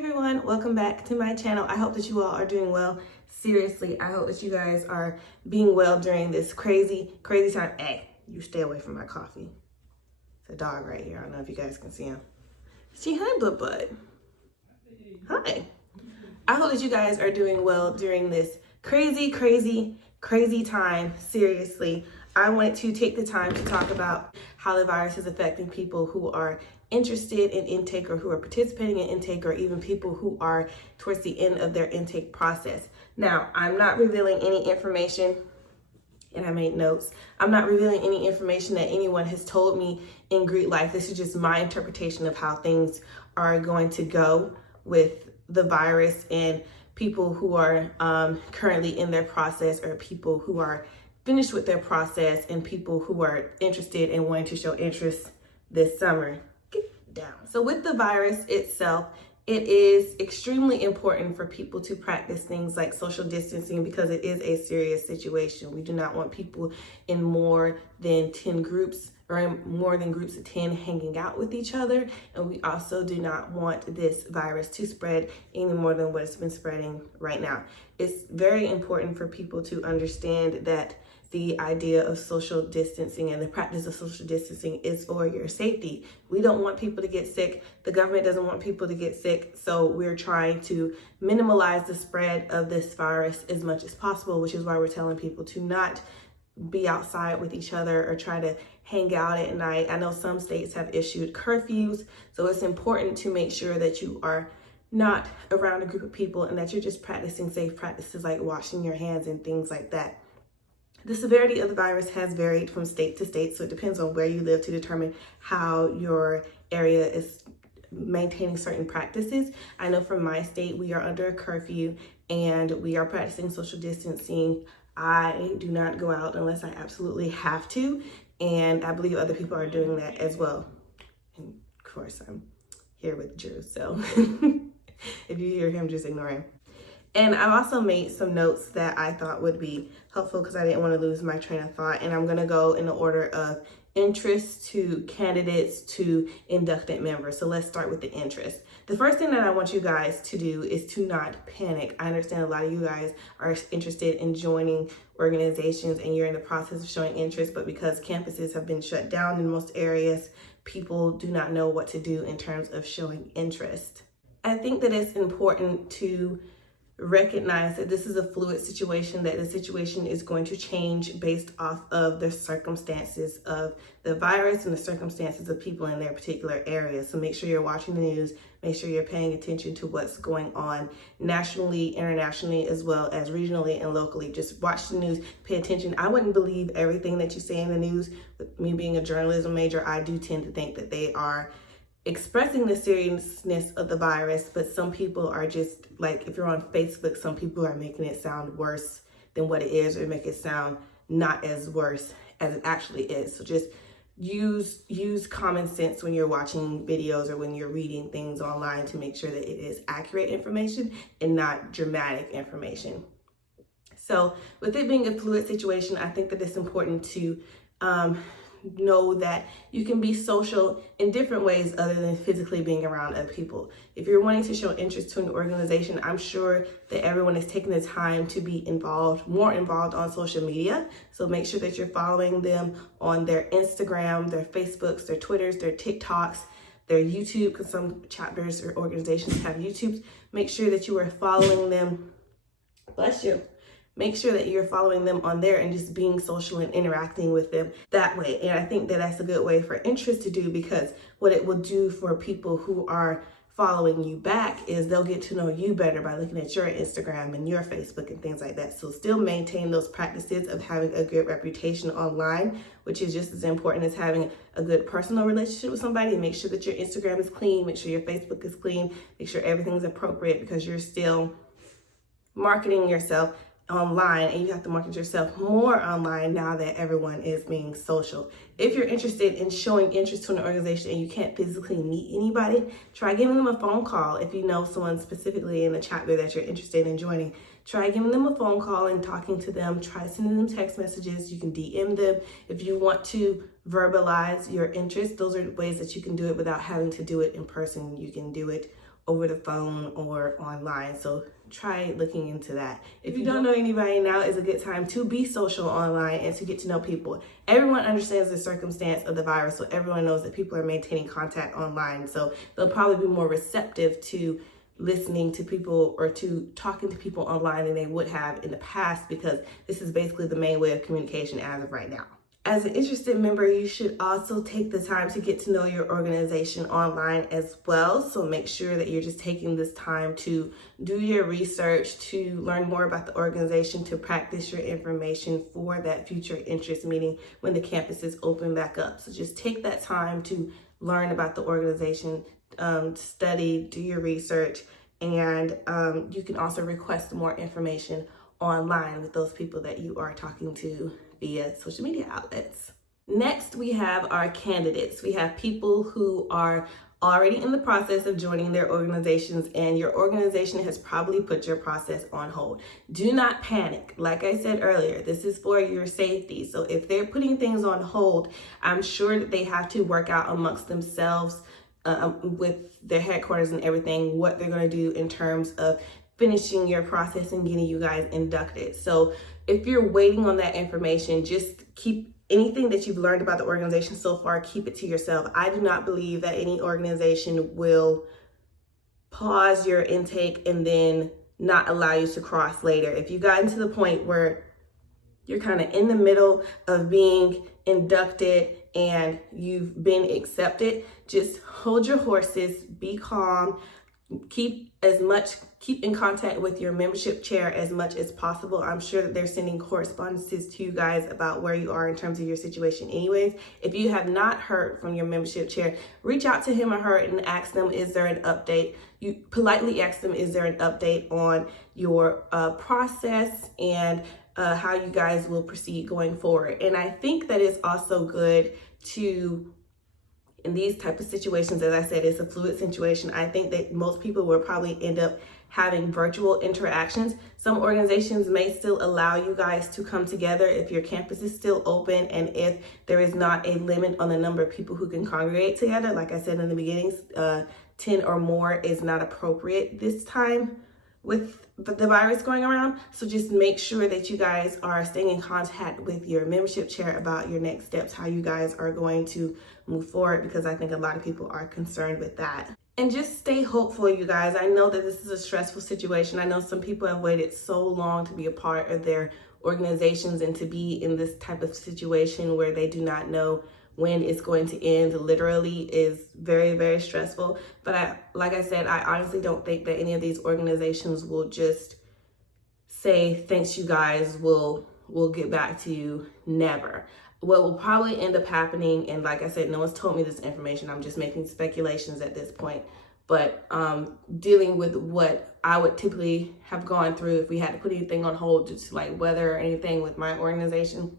everyone, welcome back to my channel. I hope that you all are doing well. Seriously, I hope that you guys are being well during this crazy time. Hey, you stay away from my coffee. It's a dog right here. I don't know if you guys can see him. See, hi, Bud. Hi. I hope that you guys are doing well during this crazy time. Seriously, I wanted to take the time to talk about how the virus is affecting people who are interested in intake or who are participating in intake, or even people who are towards the end of their intake process. Now, I'm not revealing any information, and I made notes. I'm not revealing any information that anyone has told me in Greek life. This is just my interpretation of how things are going to go with the virus and people who are currently in their process, or people who are finished with their process, and people who are interested and wanting to show interest this summer. Get down. So with the virus itself, it is extremely important for people to practice things like social distancing, because it is a serious situation. We do not want people in more than 10 groups, or in more than groups of 10, hanging out with each other. And we also do not want this virus to spread any more than what it's been spreading right now. It's very important for people to understand that the idea of social distancing and the practice of social distancing is for your safety. We don't want people to get sick. The government doesn't want people to get sick. So we're trying to minimize the spread of this virus as much as possible, which is why we're telling people to not be outside with each other or try to hang out at night. I know some states have issued curfews, so it's important to make sure that you are not around a group of people and that you're just practicing safe practices like washing your hands and things like that. The severity of the virus has varied from state to state, so it depends on where you live to determine how your area is maintaining certain practices. I know from my state, we are under a curfew and we are practicing social distancing. I do not go out unless I absolutely have to, and I believe other people are doing that as well. And of course, I'm here with Drew, so if you hear him, just ignore him. And I've also made some notes that I thought would be helpful because I didn't want to lose my train of thought. And I'm going to go in the order of interest to candidates to inducted members. So let's start with the interest. The first thing that I want you guys to do is to not panic. I understand a lot of you guys are interested in joining organizations and you're in the process of showing interest, but because campuses have been shut down in most areas, people do not know what to do in terms of showing interest. I think that it's important to recognize that this is a fluid situation, that the situation is going to change based off of the circumstances of the virus and the circumstances of people in their particular area. So make sure you're watching the news, make sure you're paying attention to what's going on nationally, internationally, as well as regionally and locally. Just watch the news, pay attention. I wouldn't believe everything that you say in the news. With me being a journalism major, I do tend to think that they are expressing the seriousness of the virus, but some people are just like, if you're on Facebook, some people are making it sound worse than what it is, or make it sound not as worse as it actually is. So just use common sense when you're watching videos or when you're reading things online to make sure that it is accurate information and not dramatic information. So with it being a fluid situation, I think that it's important to know that you can be social in different ways other than physically being around other people. If you're wanting to show interest to an organization, I'm sure that everyone is taking the time to be more involved on social media. So make sure that you're following them on their Instagram, their Facebooks, their Twitters, their TikToks, their YouTube, because some chapters or organizations have YouTubes. Make sure that you are following them. Bless you. Make sure that you're following them on there and just being social and interacting with them that way. And I think that that's a good way for interest to do, because what it will do for people who are following you back is they'll get to know you better by looking at your Instagram and your Facebook and things like that. So still maintain those practices of having a good reputation online, which is just as important as having a good personal relationship with somebody. Make sure that your Instagram is clean, make sure your Facebook is clean, make sure everything's appropriate, because you're still marketing yourself online, and you have to market yourself more online now that everyone is being social. If you're interested in showing interest to an organization and you can't physically meet anybody, try giving them a phone call. If you know someone specifically in the chapter that you're interested in joining, try giving them a phone call and talking to them. Try sending them text messages. You can DM them. If you want to verbalize your interest, those are ways that you can do it without having to do it in person. You can do it over the phone or online. So try looking into that. If you don't know anybody, now is a good time to be social online and to get to know people. Everyone understands the circumstance of the virus, so everyone knows that people are maintaining contact online. So they'll probably be more receptive to listening to people or to talking to people online than they would have in the past, because this is basically the main way of communication as of right now. As an interested member, you should also take the time to get to know your organization online as well. So make sure that you're just taking this time to do your research, to learn more about the organization, to practice your information for that future interest meeting when the campuses open back up. So just take that time to learn about the organization, study, do your research, and you can also request more information online with those people that you are talking to via social media outlets. Next, we have our candidates. We have people who are already in the process of joining their organizations, and your organization has probably put your process on hold. Do not panic. Like I said earlier, this is for your safety. So if they're putting things on hold, I'm sure that they have to work out amongst themselves with their headquarters and everything, what they're going to do in terms of finishing your process and getting you guys inducted. So if you're waiting on that information, just keep anything that you've learned about the organization so far, keep it to yourself. I do not believe that any organization will pause your intake and then not allow you to cross later. If you've gotten to the point where you're kind of in the middle of being inducted and you've been accepted, just hold your horses, be calm, keep in contact with your membership chair as much as possible. I'm sure that they're sending correspondences to you guys about where you are in terms of your situation anyways. If you have not heard from your membership chair, reach out to him or her and ask them, is there an update? You politely ask them, is there an update on your process and how you guys will proceed going forward. And I think that it's also good to, in these type of situations, as I said, it's a fluid situation. I think that most people will probably end up having virtual interactions. Some organizations may still allow you guys to come together if your campus is still open and if there is not a limit on the number of people who can congregate together. Like I said in the beginning, 10 or more is not appropriate this time with the virus going around. So just make sure that you guys are staying in contact with your membership chair about your next steps, how you guys are going to move forward, because I think a lot of people are concerned with that. And just stay hopeful, you guys. I know that this is a stressful situation. I know some people have waited so long to be a part of their organizations, and to be in this type of situation where they do not know when it's going to end literally is very, very stressful. But like I said, I honestly don't think that any of these organizations will just say, thanks you guys, we'll get back to you. Never. What will probably end up happening, and like I said, no one's told me this information, I'm just making speculations at this point, but dealing with what I would typically have gone through if we had to put anything on hold, just like weather or anything with my organization,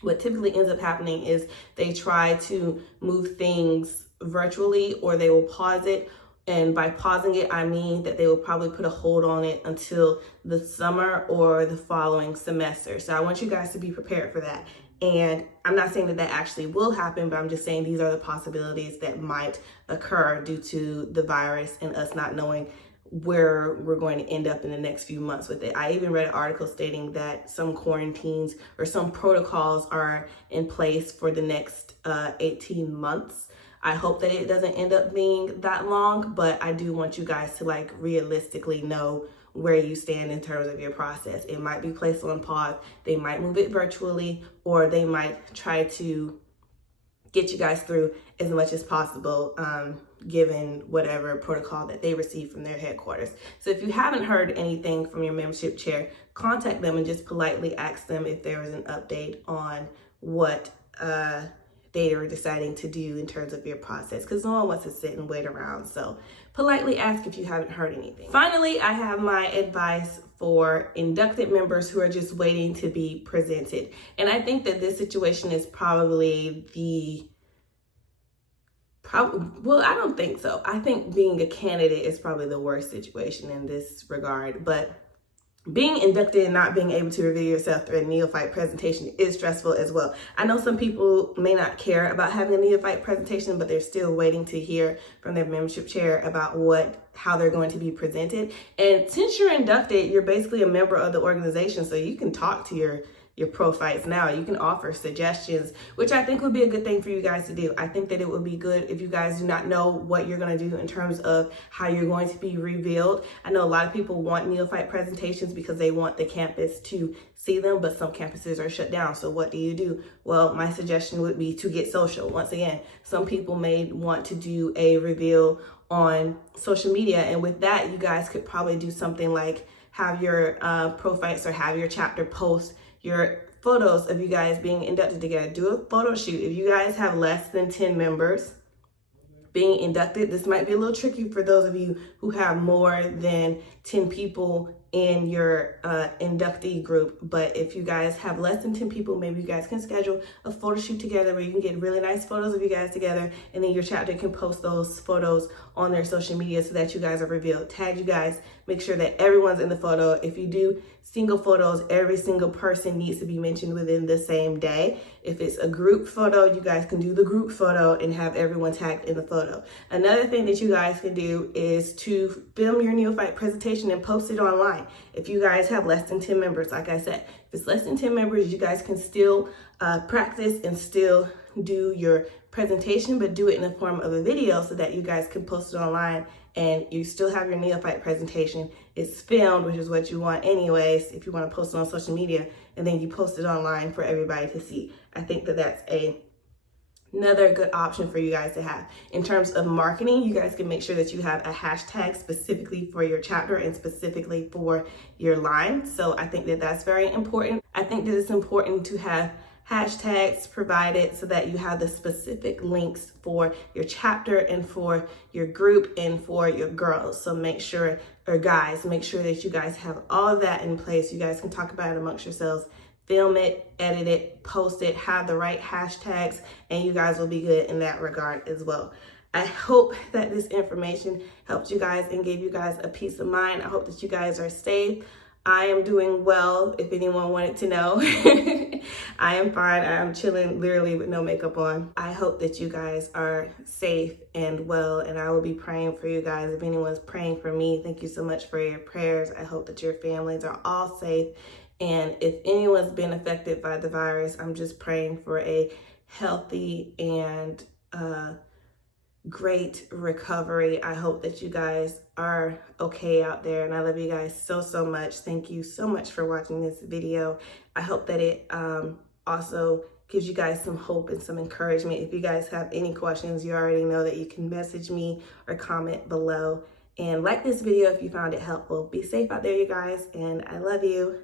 what typically ends up happening is they try to move things virtually, or they will pause it. And by pausing it, I mean that they will probably put a hold on it until the summer or the following semester. So I want you guys to be prepared for that. And I'm not saying that that actually will happen, but I'm just saying these are the possibilities that might occur due to the virus and us not knowing where we're going to end up in the next few months with it. I even read an article stating that some quarantines or some protocols are in place for the next 18 months. I hope that it doesn't end up being that long, but I do want you guys to like realistically know where you stand in terms of your process. It might be placed on pause. They might move it virtually, or they might try to get you guys through as much as possible, given whatever protocol that they receive from their headquarters. So if you haven't heard anything from your membership chair, contact them and just politely ask them if there is an update on what they are deciding to do in terms of your process, because no one wants to sit and wait around. So politely ask if you haven't heard anything. Finally, I have my advice for inducted members who are just waiting to be presented. And I think that this situation is probably well, I don't think so. I think being a candidate is probably the worst situation in this regard. But being inducted and not being able to reveal yourself through a neophyte presentation is stressful as well. I know some people may not care about having a neophyte presentation, but they're still waiting to hear from their membership chair about how they're going to be presented. And since you're inducted, you're basically a member of the organization, so you can talk to your pro-fights now. You can offer suggestions, which I think would be a good thing for you guys to do. I think that it would be good if you guys do not know what you're going to do in terms of how you're going to be revealed. I know a lot of people want neophyte presentations because they want the campus to see them, but some campuses are shut down. So what do you do? Well, my suggestion would be to get social. Once again, some people may want to do a reveal on social media, and with that, you guys could probably do something like have your pro-fights or have your chapter post your photos of you guys being inducted together. Do a photo shoot. If you guys have less than 10 members being inducted, this might be a little tricky for those of you who have more than 10 people in your inductee group. But if you guys have less than 10 people, maybe you guys can schedule a photo shoot together where you can get really nice photos of you guys together, and then your chapter can post those photos on their social media so that you guys are revealed. Tag you guys, make sure that everyone's in the photo. If you do single photos, every single person needs to be mentioned within the same day. If it's a group photo, you guys can do the group photo and have everyone tagged in the photo. Another thing that you guys can do is to film your neophyte presentation and post it online. If you guys have less than 10 members, like I said, if it's less than 10 members, you guys can still practice and still do your presentation, but do it in the form of a video so that you guys can post it online and you still have your neophyte presentation. It's filmed, which is what you want anyways, if you want to post it on social media, and then you post it online for everybody to see. I think that that's another good option for you guys to have. In terms of marketing, you guys can make sure that you have a hashtag specifically for your chapter and specifically for your line. So I think that that's very important. I think that it's important to have hashtags provided so that you have the specific links for your chapter and for your group and for your girls. So make sure, or guys, make sure that you guys have all of that in place. You guys can talk about it amongst yourselves, film it, edit it, post it, have the right hashtags, and you guys will be good in that regard as well. I hope that this information helped you guys and gave you guys a peace of mind. I hope that you guys are safe. I am doing well, if anyone wanted to know. I am fine. I'm chilling literally with no makeup on. I hope that you guys are safe and well, and I will be praying for you guys. If anyone's praying for me, thank you so much for your prayers. I hope that your families are all safe. And if anyone's been affected by the virus, I'm just praying for a healthy and great recovery. I hope that you guys are okay out there, and I love you guys so much. Thank you so much for watching this video. I hope that it also gives you guys some hope and some encouragement. If you guys have any questions, you already know that you can message me or comment below, and like this video if you found it helpful. Be safe out there, you guys, and I love you.